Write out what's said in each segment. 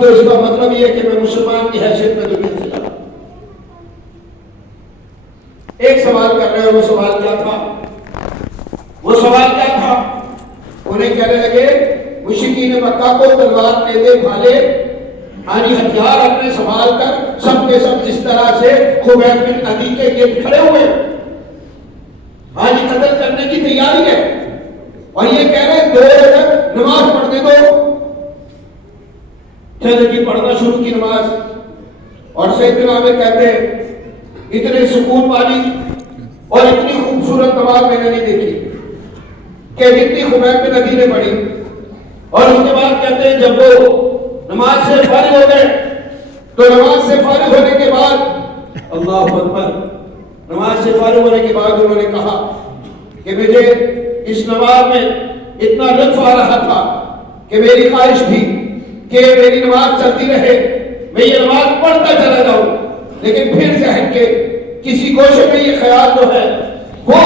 تو اس کا مطلب یہ ہے کہ میں مسلمان کی حیثیت میں دنیا سے جاؤں. ایک سوال کر رہے ہیں. وہ سوال کیا تھا؟ انہیں کہنے لگے مشرکین مکہ کو تلوار نیزے بھالے یعنی ہتھیار اپنے سنبھال کر سب کے سب اس طرح سے خبیب بن عدی کے گرد کھڑے ہوئے قتل کرنے کی تیاری ہے. اور یہ کہہ رہے ہیں 2 رکعت نماز پڑھنے دو. چلے جی پڑھنا شروع کی نماز. اور سیدنا عامر کہتے ہیں اتنے سکون والی اور اتنی خوبصورت نماز میں نے نہیں دیکھی کہ جتنی خبیب بن عدی نے پڑھی. اور اس کے بعد کہتے ہیں جب وہ نماز سے فارغ ہو گئے تو نماز سے فارغ ہونے کے بعد اللہ اکبر نماز سے فارغ ہونے کے بعد انہوں نے کہا کہ مجھے اس نماز میں اتنا لطف آ رہا تھا کہ میری خواہش تھی کہ میری نماز چلتی رہے, میں یہ نماز پڑھتا چلا جاؤں, لیکن پھر ذہن کے کسی گوشے میں یہ خیال جو ہے وہ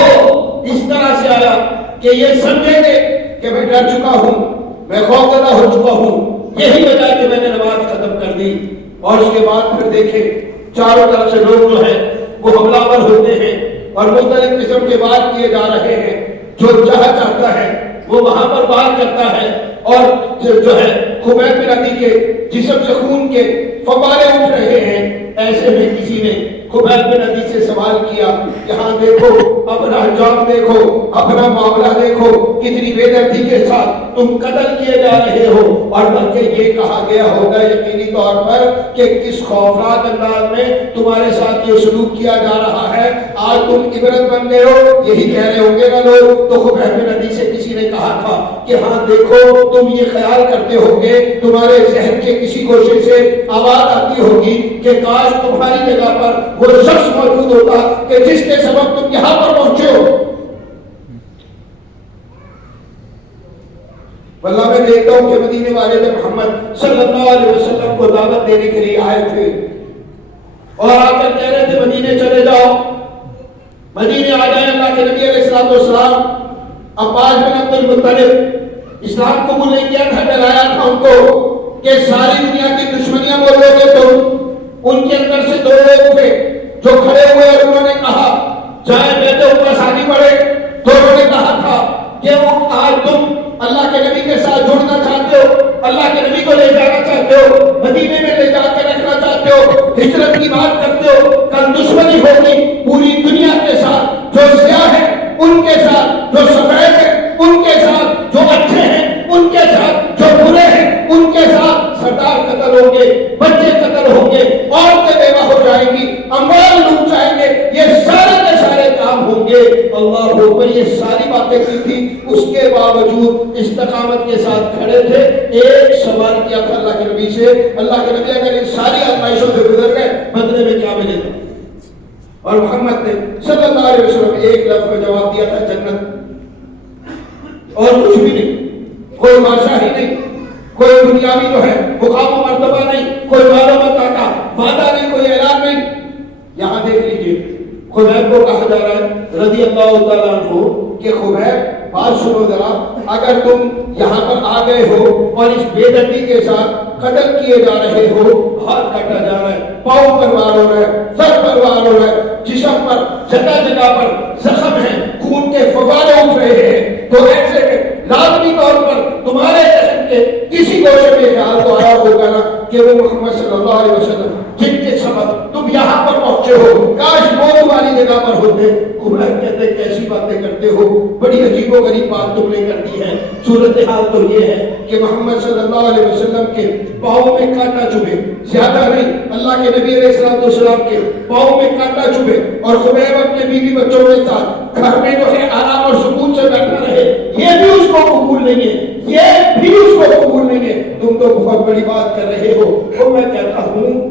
اس طرح سے آیا کہ یہ سمجھیں گے کہ میں ڈر چکا ہوں, میں خوفزدہ ہو چکا ہوں, یہی وجہ ہے کہ میں نے نماز ختم کر دی. اور اس کے بعد پھر دیکھیں چاروں طرف سے لوگ جو ہے وہ حملہ آور ہوتے ہیں اور مختلف قسم کے وار کیے جا رہے ہیں. جو جہاں چاہتا ہے وہ وہاں پر وار کرتا ہے اور جو ہے خبیب بن عدی کے جسم سے خون کے فوارے اٹھ رہے ہیں. ایسے میں کسی نے خبیب بن عدی سے سوال کیا کہ ہاں دیکھو اپنا انجام دیکھو, اپنا معاملہ دیکھو, کتنی بے دردی کے ساتھ تم قتل کیے جا رہے ہو. اور بلکہ یہ کہا گیا ہوگا یقینی طور پر کہ کس خوفناک انداز میں تمہارے ساتھ یہ سلوک کیا جا رہا ہے, آج تم عبرت بن گئے ہو. یہی کہہ رہے ہوں گے نا لوگ. تو خبیب بن عدی سے کسی نے کہا تھا کہ ہاں دیکھو تم یہ خیال کرتے ہوگے, تمہارے ذہن کے کسی گوشے سے آواز آتی ہوگی کہ کاش تمہاری جگہ پر وہ شخص موجود ہوتا کہ جس کے سبب تم یہاں پر پہنچے ہو. واللہ میں دیکھتا ہوں کہ مدینے والے جب محمد صلی اللہ علیہ وسلم کو دعوت دینے کے لیے آئے تھے اور آ کر کہہ رہے تھے مدینے چلے جاؤ, مدینے آ جائیں. اللہ کے نبی علیہ السلام عباس بن عبد المطلب اسلام قبول نہیں کیا تھا, ڈرایا تھا ان کو کہ ساری دنیا کی دشمنیاں بولو گے تم. ان کے اندر سے 2 لوگ تھے جو کھڑے ہوئے اور انہوں نے کہا جائیں بیٹے اوپر شادی پڑے. تو انہوں نے کہا تھا کہ وہ آج تم اللہ کے نبی کے ساتھ جڑنا چاہتے ہو, اللہ کے نبی کو لے جانا چاہتے ہو, مدینے میں لے جا کے رکھنا چاہتے ہو, ہجرت کی بات کرتے ہو. کل دشمنی ہوگی پوری دنیا کے ساتھ, جو سیاہ ہے ان کے ساتھ, جو سفید ہے ان کے ساتھ, جو اچھے ہیں ان کے ساتھ, جو برے ہیں ان کے ساتھ. سردار قتل ہوں گے, بچے قتل ہوں گے, عورتیں بیوہ ہو جائیں گی, اموال لوٹ جائیں گے, یہ سارے کے سارے کام ہوں گے. اللہ اکبر یہ ساری باتیں کی تھی, اس کے باوجود استقامت کے ساتھ کھڑے تھے. ایک سوال کیا تھا اللہ کے نبی سے, اللہ کے نبی اگر ان ساری آزمائشوں سے گزر گئے بدلے میں کیا ملے گا؟ اور محمد نے صلی اللہ علیہ وسلم ایک لفظ میں جواب دیا تھا جنت, اور کچھ بھی نہیں. کوئی بادشاہی نہیں, کوئی دنیاوی جو ہے مقام و مرتبہ نہیں, کوئی مال و متاع کا وعدہ نہیں, کوئی اعلان نہیں. یہاں دیکھ لیجئے خبیب کو کہا جا رہا ہے رضی اللہ تعالیٰ عنہ کہ خبیب بات سنو ذرا, اگر تم یہاں پر آ گئے ہو اور اس بے دردی کے ساتھ قتل کیے جا رہے ہو, ہاتھ کاٹا جا رہا ہے, پاؤں پر وار ہو رہا ہے, سر پر وار ہو رہا ہے, جسم پر جگہ جگہ پر زخم ہے, خون کے فوارے اٹھ رہے ہیں, تو ایسے میں لازمی طور پر تمہارے ذہن کے کسی گوشے میں خیال تو آیا ہوگا نا کہ وہ محمد صلی اللہ علیہ وسلم جن کے سبب تم یہاں پر پہنچے ہو, کاش وہ تمہاری جگہ پر ہوتے. خبیب کہتے کیسی باتیں کرتے ہو, بڑی عجیب و غریب بات تم نے کر دی ہے. صورتحال تو یہ ہے کہ محمد صلی اللہ علیہ وسلم کے پاؤں میں کانٹا چبھے, زیادہ نہیں, اللہ کے نبی علیہ السلام کے پاؤں میں کانٹا چبھے, اور خبیب اپنے بیوی بچوں کے ساتھ گھر میں جو ہے آرام اور سکون سے بیٹھا رہے, یہ بھی اس کو قبول نہیں ہے, یہ بھی اس کو قبول نہیں ہے. تم تو بہت بڑی بات کر رہے ہو. اور میں کہتا ہوں